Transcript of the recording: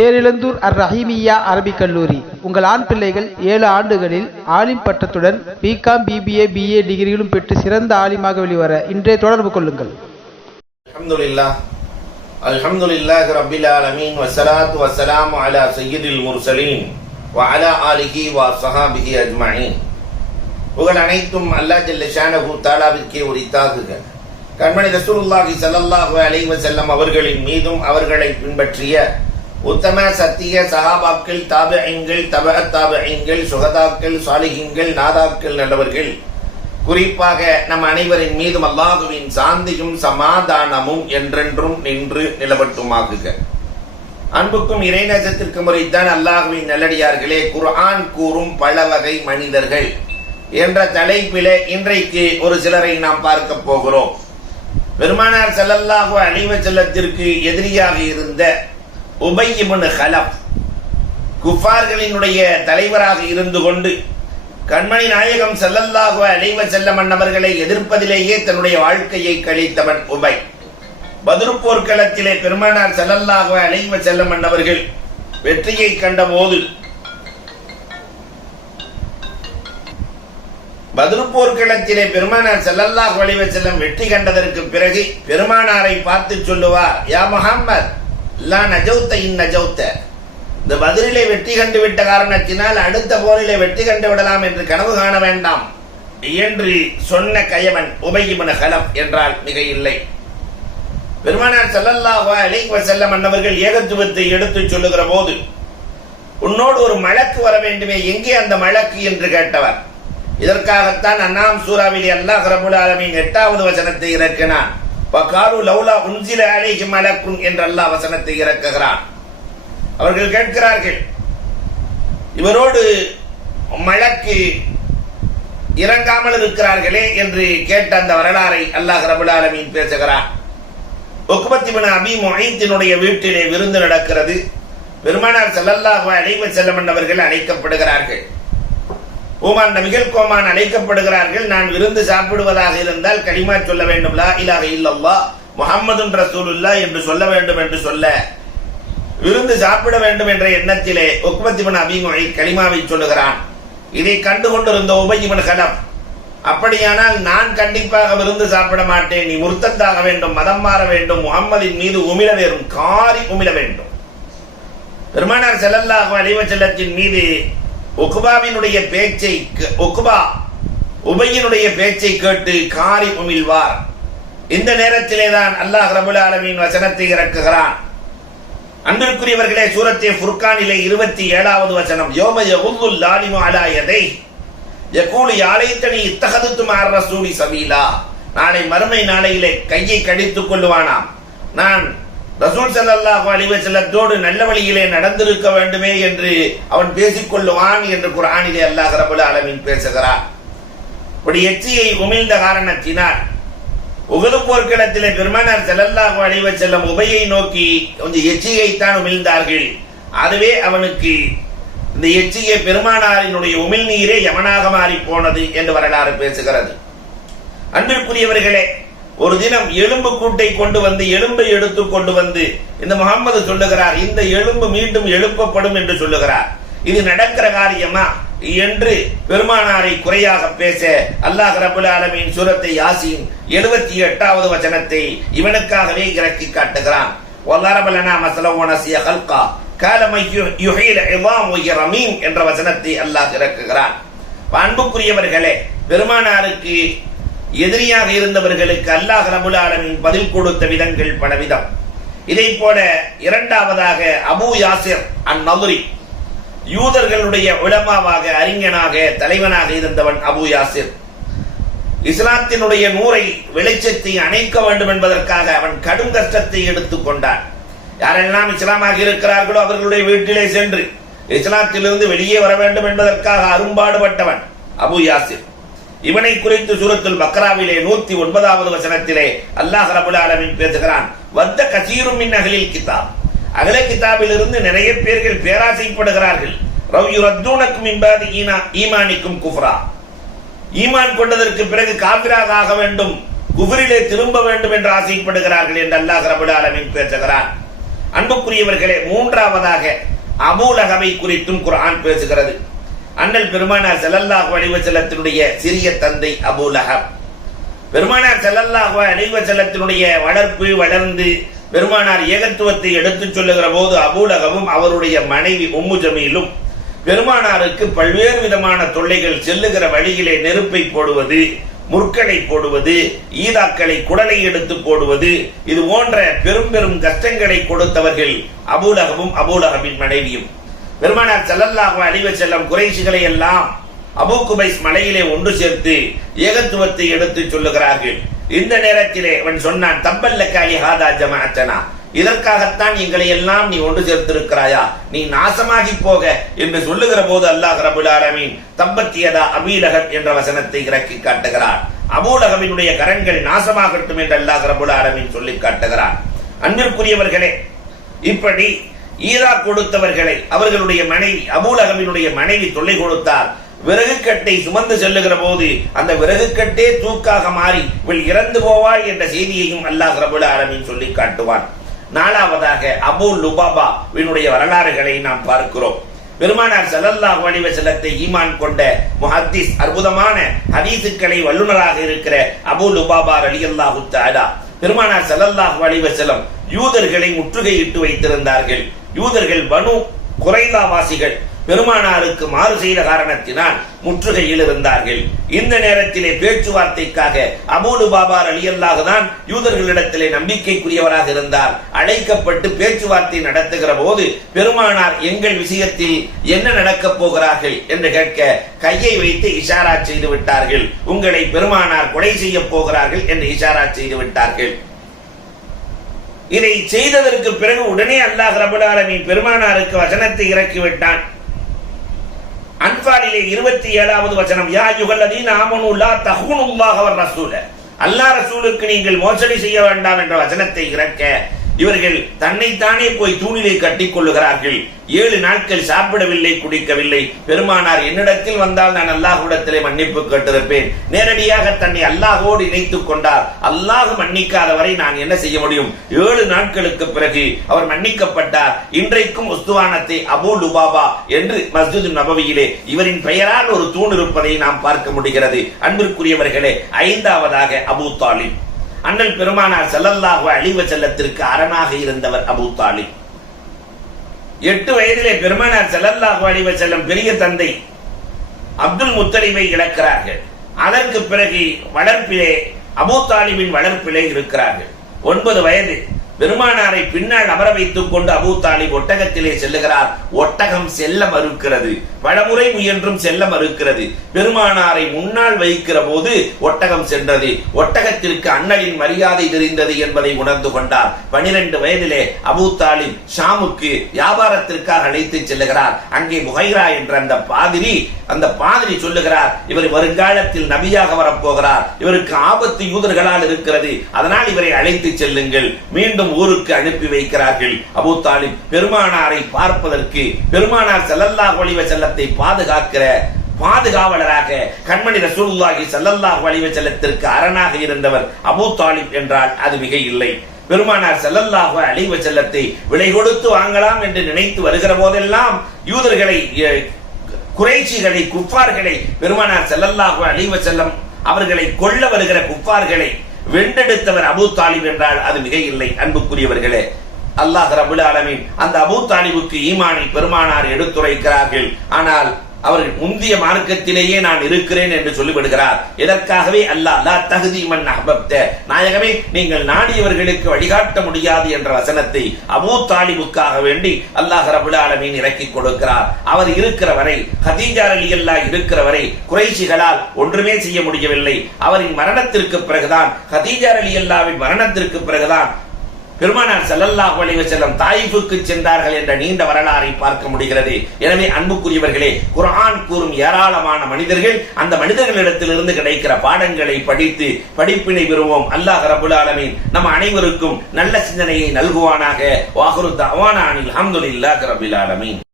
பேரிழந்தூர் அர் ரஹீமியா அரபிக் கல்லூரி. உங்கள் ஆண் பிள்ளைகள் ஏழு ஆண்டுகளில் ஆலிம் பட்டத்துடன் பிகாம் பிபிஏ பிஏ டிகிரிகளும் பெற்று சிறந்த ஆலிமாக வெளிவர இன்றைய தொடர்பு கொள்ளுங்கள். அல்ஹம்துலில்லா. அல்ஹம்துலில்லாஹ் ரப்பில் ஆலமீன். வஸலாத்து வஸலாமு அலா சய்யிதில் முர்சலீன். வ அலா ஆலிஹி வ ஸஹாபிஹி அஜ்மஈன் புகழ் அனைத்தும் அல்லாஹ் ஜல்ல ஷானஹு தஆலாவிற்கே உரித்தாகுக. கண்மணி ரசூலுல்லாஹி ஸல்லல்லாஹு அலைஹி வஸல்லம் அவர்களின் மீதும் அவர்களை பின்பற்றிய உத்தம சத்திய சஹாபாக்கள் தாபிஈன்கள் தபஅத் தாபிஈன்கள் சுகதாக்கள் சாலிகங்கள் நாதாக்கள் நல்லவர்கள். குறிப்பாக நம் அனைவரின் மீதும் அல்லாஹுவின் சாந்தியும் சமாதானமும் என்றென்றும் நின்று நிலவட்டுமாகுக அன்புக்கும் இறைநேசத்திற்கும் முறைத்தான் அல்லாஹுவின் நல்லடியார்களே குர்ஆன் கூறும் பல வகை மனிதர்கள் என்ற தலைப்பிலே இன்றைக்கு ஒரு சிலரை நாம் பார்க்க போகிறோம். பெருமானார் ஸல்லல்லாஹு அழிவ செல்லத்திற்கு எதிரியாக இருந்த உபை ஹலப் குஃபார்களினுடைய தலைவராக இருந்து கொண்டு கண்மணி நாயகம் செல்லல்லாக அலைவ செல்லமன் அவர்களை எதிர்ப்பதிலேயே தன்னுடைய வாழ்க்கையை கழித்தவன் உபை. பதிருப்போர்க்களத்திலே பெருமானார் செல்லல்லாக அலைவ செல்லமன் அவர்கள் வெற்றியை கண்டபோது பத்ரு போர்க்களத்திலே பெருமானார் செல்லல்லாக அலைவ செல்லம் வெற்றி கண்டதற்கு பிறகு பெருமானாரை பார்த்து சொல்லுவார் யா முஹம்மத் லா நஜௌத்த இன் நஜௌத்த. இந்த பதிலிலே வெற்றி கண்டு விட்ட காரணத்தினால் அடுத்த போரிலே வெற்றி கண்டு விடலாம் என்று கனவு காண வேண்டாம். என்று சொன்ன கயவன் உபயிமன ஹலம் என்றால் மிக இல்லை பெருமானார் ஸல்லல்லாஹு அலைஹி வஸல்லம் அன்னவர்கள் ஏகத்துவத்தை எடுத்துச் சொல்லுகிற போது உன்னோடு ஒரு மழக்கு வர வேண்டுமே எங்கே அந்த மழக்கு என்று கேட்டவர். இதற்காகத்தான் அண்ணாம் சூறாவிலே அல்லாஹ் ரபுல் ஆலமின் எட்டாவது வசனத்தை இறக்கினான். பகாரு லௌலா உன்சில அலைஹி மலக்குன் என்று அல்லாஹ் வசனத்தை இறக்குகிறான். அவர்கள் கேட்கிறார்கள் இவரோடு மலக்கு இறங்காமல் இருக்கிறார்களே என்று கேட்ட அந்த வரலாறை அல்லாஹ் ரபுல் ஆலமீன் பேசுகிறான். ஒக்குபத்திமன பின் அபி மொஹைத்தினுடைய வீட்டிலே விருந்து நடக்கிறது. பெருமானார் ஸல்லல்லாஹு அலைஹி வஸல்லம் அவர்கள் அழைக்கப்படுகிறார்கள். ஓமான் நபிகள் கோமான் அழைக்கப்படுகிறார்கள். நான் விருந்து சாப்பிடுவதாக இருந்தால் கடிமா சொல்ல வேண்டும். லா இலாஹ இல்லல்லாஹ் முஹம்மதுன் ரசூலுல்லாஹ் என்று சொல்ல வேண்டும் என்று சொல்ல. விருந்து சாப்பிட வேண்டும் என்ற எண்ணத்திலே உக்பத்திபன் அபிமொழி கலிமாவை சொல்லுகிறான். இதை கண்டு கொண்டிருந்த உபயிபன் கலம் அப்படியானால் நான் கண்டிப்பாக விருந்து சாப்பிட மாட்டேன். நீ முர்த்தத்தாக வேண்டும் மதம் மாற வேண்டும் முகம்மதின் மீது உமிழ வேறும் காரி உமிழ வேண்டும். பெருமானார் ஸல்லல்லாஹு அலைஹி செல்லத்தின் மீது ஒகுபாவினுடைய பேச்சை கே- உபையினுடைய பேச்சை கேட்டு காரி உமிழ்வார். இந்த நேரத்திலே தான் அல்லாஹ் ரபுல் ஆலமின் வசனத்தை இறக்குகிறான். அன்பிற்குரியவர்களே சூரத்தே ஃபுர்கானிலே இருபத்தி ஏழாவது வசனம் யோம யகுல் லாலிமு அலாயதை யகூலு யாழைத்தனி இத்தகதுத்து மார் ரசூலி சபீலா. நாளை மறுமை நாளையிலே கையை கடித்துக் கொள்ளுவானாம். நான் ரசூல் செல்லல்லாஹு அழிவ செல்லத்தோடு நல்ல வழியிலே நடந்திருக்க வேண்டுமே என்று அவன் பேசிக் கொள்ளுவான் என்று குரானிலே அல்லாஹ் ரபுல் ஆலமின் பேசுகிறான். இப்படி எச்சியை உமிழ்ந்த காரணத்தினால் உகது போர்க்களத்திலே பெருமானார் செல்லல்லாஹு அழிவ செல்லும் உபையை நோக்கி கொஞ்சம் எச்சியைத்தான் உமிழ்ந்தார்கள். அதுவே அவனுக்கு இந்த எச்சிய பெருமானாரினுடைய உமிழ்நீரே யமனாக மாறி போனது என்று வரலாறு பேசுகிறது. அன்பிற்குரியவர்களே ஒரு தினம் எலும்பு கூட்டை கொண்டு வந்து எலும்பை எடுத்து கொண்டு வந்து இந்த முகம்மது சொல்லுகிறார் இந்த எலும்பு மீண்டும் எழுப்பப்படும் என்று சொல்லுகிறார். இது நடக்கிற காரியமா? என்று பெருமானாரை குறையாக பேச அல்லாஹ் ரபுல் ஆலமின் சூரத்தை யாசீன் எழுபத்தி எட்டாவது வசனத்தை இவனுக்காகவே இறக்கி காட்டுகிறான். வல்லரபலனா மசலவோனசிய ஹல்கா ரமீம் என்ற வசனத்தை அல்லாஹ் இறக்குகிறான். அன்புக்குரியவர்களே பெருமானாருக்கு எதிரியாக இருந்தவர்களுக்கு அல்லாஹ் ரபுலாலமின் பதில் கொடுத்த விதங்கள் பலவிதம் இதை போல இரண்டாவதாக அபூ யாசிர் அந்நதுரி யூதர்களுடைய உலமாவாக அறிஞனாக தலைவனாக இருந்தவன் அபூ யாசிர். இஸ்லாத்தினுடைய நூரை வெளிச்சத்தை அணைக்க வேண்டும் என்பதற்காக அவன் கடும் கஷ்டத்தை எடுத்துக் கொண்டான். யாரெல்லாம் இஸ்லாமாக இருக்கிறார்களோ அவர்களுடைய வீட்டிலே சென்று இஸ்லாத்திலிருந்து வெளியே வர வேண்டும் என்பதற்காக அரும்பாடுபட்டவன் அபு யாசிர். இவனை குறித்து சூரத்துல் பக்ராவிலே நூத்தி ஒன்பதாவது வசனத்திலே அல்லாஹ் ரபுல் ஆலமின் பேசுகிறான். வந்த கசீரும் மின் அகலில் கிதாப் அகல கிதாபில் இருந்து நிறைய பேர்கள் பேராசைப்படுகிறார்கள். ரவ்யுரத்தூனக்கும் இம்பாதி ஈனா ஈமானிக்கும் குஃப்ரா. ஈமான் கொண்டதற்கு பிறகு காபிராக ஆக வேண்டும். குஃபரிலே திரும்ப வேண்டும் என்று ஆசைப்படுகிறார்கள் என்று அல்லாஹ் ரபுல் ஆலமின் பேசுகிறான். அன்புக்குரியவர்களே மூன்றாவதாக அபூலகவை குறித்தும் குரான் பேசுகிறது. அண்ணல் பெருமானார் செல்லல்லாஹ் அலைஹி சிறிய தந்தை அபுலஹப் பெருமானார் ஸல்லல்லாஹு அலைஹி வளர்ப்பு வளர்ந்து பெருமானார் ஏகத்துவத்தை எடுத்துச் சொல்லுகிற போது அபூலகவும் அவருடைய மனைவி உம்மு ஜமீலும் பெருமானாருக்கு பல்வேறு விதமான தொல்லைகள் செல்லுகிற வழியிலே நெருப்பை போடுவது முற்களை போடுவது ஈதாக்களை குடலை எடுத்து போடுவது இது போன்ற பெரும் பெரும் கஷ்டங்களை கொடுத்தவர்கள் அபூலகமும் அபூலகமின் மனைவியும். பெருமானார் ஸல்லல்லாஹு அழிவ செல்லும் குறைஷிகளை எல்லாம் அபூ குபைஸ் மலையிலே ஒன்று சேர்த்து ஏகத்துவத்தை எடுத்து சொல்லுகிறார்கள். இந்த நேரத்திலே அவன் சொன்னான் தப்பல்ல காலி ஹாதா ஜமாச்சனா இதற்காகத்தான் எங்களை எல்லாம் நீ ஒன்று சேர்த்திருக்கிறாயா? நீ நாசமாகி போக என்று சொல்லுகிற போது அல்லாஹ் ரபுல் ஆலமீன் தம்பத்தியதா அபீலகம் என்ற வசனத்தை இறக்கி காட்டுகிறார் அபூலகவினுடைய கரங்கள் நாசமாகட்டும் என்று அல்லாஹ் ரபுல் ஆலமீன் சொல்லி காட்டுகிறார் அன்பிற்குரியவர்களே இப்படி ஈரா கொடுத்தவர்களை அவர்களுடைய மனைவி அபூலகவினுடைய மனைவி தொல்லை கொடுத்தார். விறகு கட்டை சுமந்து செல்லுகிற போது அந்த விறகு கட்டே தூக்காக மாறி இவள் இறந்து போவாள் என்ற செய்தியையும் அல்லாஹ் ரபுல் ஆலமீன் சொல்லி காட்டுவான். நாலாவதாக அபு லுபாபா வினுடைய வரலாறுகளை நாம் பார்க்கிறோம். பெருமானார் ஸல்லல்லாஹு அலைஹி செலத்தை ஈமான் கொண்ட முஹத்திஸ் அற்புதமான ஹதீசுக்களை வல்லுநராக இருக்கிற அபு லுபாபா ரலியல்லாஹு தஆலா. பெருமானார் ஸல்லல்லாஹு அலைஹி வஸல்லம் யூதர்களை முற்றுகையிட்டு வைத்திருந்தார்கள். யூதர்கள் பனு குறைலாவாசிகள் பெருமானாருக்கு மாறு செய்த காரணத்தினால் முற்றுகையில் இருந்தார்கள். இந்த நேரத்திலே பேச்சுவார்த்தைக்காக அபூலு பாபார் அலியல்லாக தான் யூதர்களிடத்திலே நம்பிக்கைக்குரியவராக இருந்தார். அழைக்கப்பட்டு பேச்சுவார்த்தை நடத்துகிற போது பெருமானார் எங்கள் விஷயத்தில் என்ன நடக்கப் போகிறார்கள் என்று கேட்க கையை வைத்து இஷாரா செய்து விட்டார்கள் உங்களை பெருமானார் கொலை செய்ய போகிறார்கள் என்று இஷாரா செய்து விட்டார்கள் இதை செய்ததற்கு பிறகு உடனே அல்லாஹ் ரபுல் பெருமானாருக்கு வசனத்தை இறக்கி விட்டான் அன்பாலிலே இருபத்தி ஏழாவது வசனம் யா யுகல்லதீன் ஆமனுல்லா தஹூனுல்லாஹ அவர் ரசூல. அல்லாஹ் ரசூலுக்கு நீங்கள் மோசடி செய்ய வேண்டாம் என்ற வசனத்தை இறக்க இவர்கள் தன்னைத்தானே போய் தூணிலே கட்டிக் கொள்ளுகிறார்கள். ஏழு நாட்கள் சாப்பிடவில்லை குடிக்கவில்லை. பெருமானார் என்னிடத்தில் வந்தால் நான் அல்லாஹுடத்திலே மன்னிப்பு கேட்டிருப்பேன். நேரடியாக தன்னை அல்லாஹோடு இணைத்துக் கொண்டார். அல்லாஹ் மன்னிக்காத வரை நான் என்ன செய்ய முடியும்? ஏழு நாட்களுக்கு பிறகு அவர் மன்னிக்கப்பட்டார். இன்றைக்கும் உஸ்துவானத்தை அபு லுபாபா என்று மஸ்ஜித் நபவியிலே இவரின் பெயரால் ஒரு தூண் இருப்பதை நாம் பார்க்க முடிகிறது. அன்பிற்குரியவர்களே ஐந்தாவதாக அபு தாலிப். அண்ணல் பெருமானார் ஸல்லல்லாஹு அழிவ செல்லத்திற்கு அரணாக இருந்தவர் அபு தாலிப். எட்டு வயதிலே பெருமானார் ஸல்லல்லாஹு அழிவ செல்லம் பெரிய தந்தை அப்துல் முத்தலிமை இழக்கிறார்கள். அதற்கு பிறகு வளர்ப்பிலே அபூ தாலிபின் வளர்ப்பிலே இருக்கிறார்கள். ஒன்பது வயது. பெருமானாரை பின்னால் அமர வைத்துக் கொண்டு அபு தாலிப் ஒட்டகத்திலே செல்லுகிறார். ஒட்டகம் செல்ல மறுக்கிறது. பலமுறை முயன்றும் செல்ல மறுக்கிறது. பெருமானாரை முன்னால் வைக்கிற போது ஒட்டகம் சென்றது. ஒட்டகத்திற்கு அண்ணலின் மரியாதை தெரிந்தது என்பதை உணர்ந்து கொண்டார். பனிரெண்டு வயதிலே அபு தாலிப் ஷாமுக்கு வியாபாரத்திற்காக அழைத்து செல்லுகிறார். அங்கே முகைரா என்ற அந்த பாதிரி அந்த பாதிரி சொல்லுகிறார் இவர் வருங்காலத்தில் நபியாக வரப்போகிறார். இவருக்கு ஆபத்து யூதர்களால் இருக்கிறது. அதனால் இவரை அழைத்து செல்லுங்கள். மீண்டும் ஊருக்கு அனுப்பி வைக்கிறார்கள். அபு தாலிப் பெருமானாரை பார்ப்பதற்கு பெருமானார் செல்லல்லா ஒளிவ செல்லத்தை பாதுகாக்கிற பாதுகாவலராக கண்மணி ரசூலுல்லாஹி ஸல்லல்லாஹு அலைஹி வஸல்லத்திற்கு அரணாக இருந்தவர் அபூ தாலிப் என்றால் அது மிக இல்லை. பெருமானார் செல்லல்லாக அழிவு செல்லத்தை விலை கொடுத்து வாங்கலாம் என்று நினைத்து வருகிற போதெல்லாம் யூதர்களை குறைச்சிகளை குப்பார்களை பெருமானார் செல்லல்லாக அழிவு செல்லம் அவர்களை கொல்ல வருகிற குப்பார்களை வென்றெடுத்தவர் அபூ தாலிப் என்றால் அது மிக இல்லை அன்புக்குரியவர்களே அல்லாஹ் ரபுல் ஆலமீன் அந்த அபூ தாலிபுக்கு ஈமானை பெருமானார் எடுத்துரைக்கிறார்கள். ஆனால் அவர்கள் முந்திய மார்க்கத்திலேயே நான் இருக்கிறேன் என்று சொல்லிவிடுகிறார். இதற்காகவே அல்லாஹ் லா தகுதி மன் அபப்த நாயகமே நீங்கள் நாடியவர்களுக்கு வழிகாட்ட முடியாது என்ற வசனத்தை அபூ தாலிபுக்காக வேண்டி அல்லாஹ் ரபுல் ஆலமீன் இறக்கி கொடுக்கிறார். அவர் இருக்கிற வரை ஹதீஜா அல்லா இருக்கிற வரை குறைஷிகளால் ஒன்றுமே செய்ய முடியவில்லை. அவரின் மரணத்திற்கு பிறகுதான் ஹதீஜா ரலியல்லாவின் மரணத்திற்கு பிறகுதான் பெருமானார் ஸல்லல்லாஹு அலைஹி செல்லம் தாயிஃபுக்கு சென்றார்கள் என்ற நீண்ட வரலாறை பார்க்க முடிகிறது. எனவே அன்புக்குரியவர்களே குரான் கூறும் ஏராளமான மனிதர்கள் அந்த மனிதர்களிடத்திலிருந்து கிடைக்கிற பாடங்களை படித்து படிப்பினை பெறுவோம். அல்லாஹ் ரபுல் ஆலமின் நம் அனைவருக்கும் நல்ல சிந்தனையை நல்குவானாக. வாகுரு தவானானில் அஹமதுல்லாஹ் ரபுல் ஆலமின்.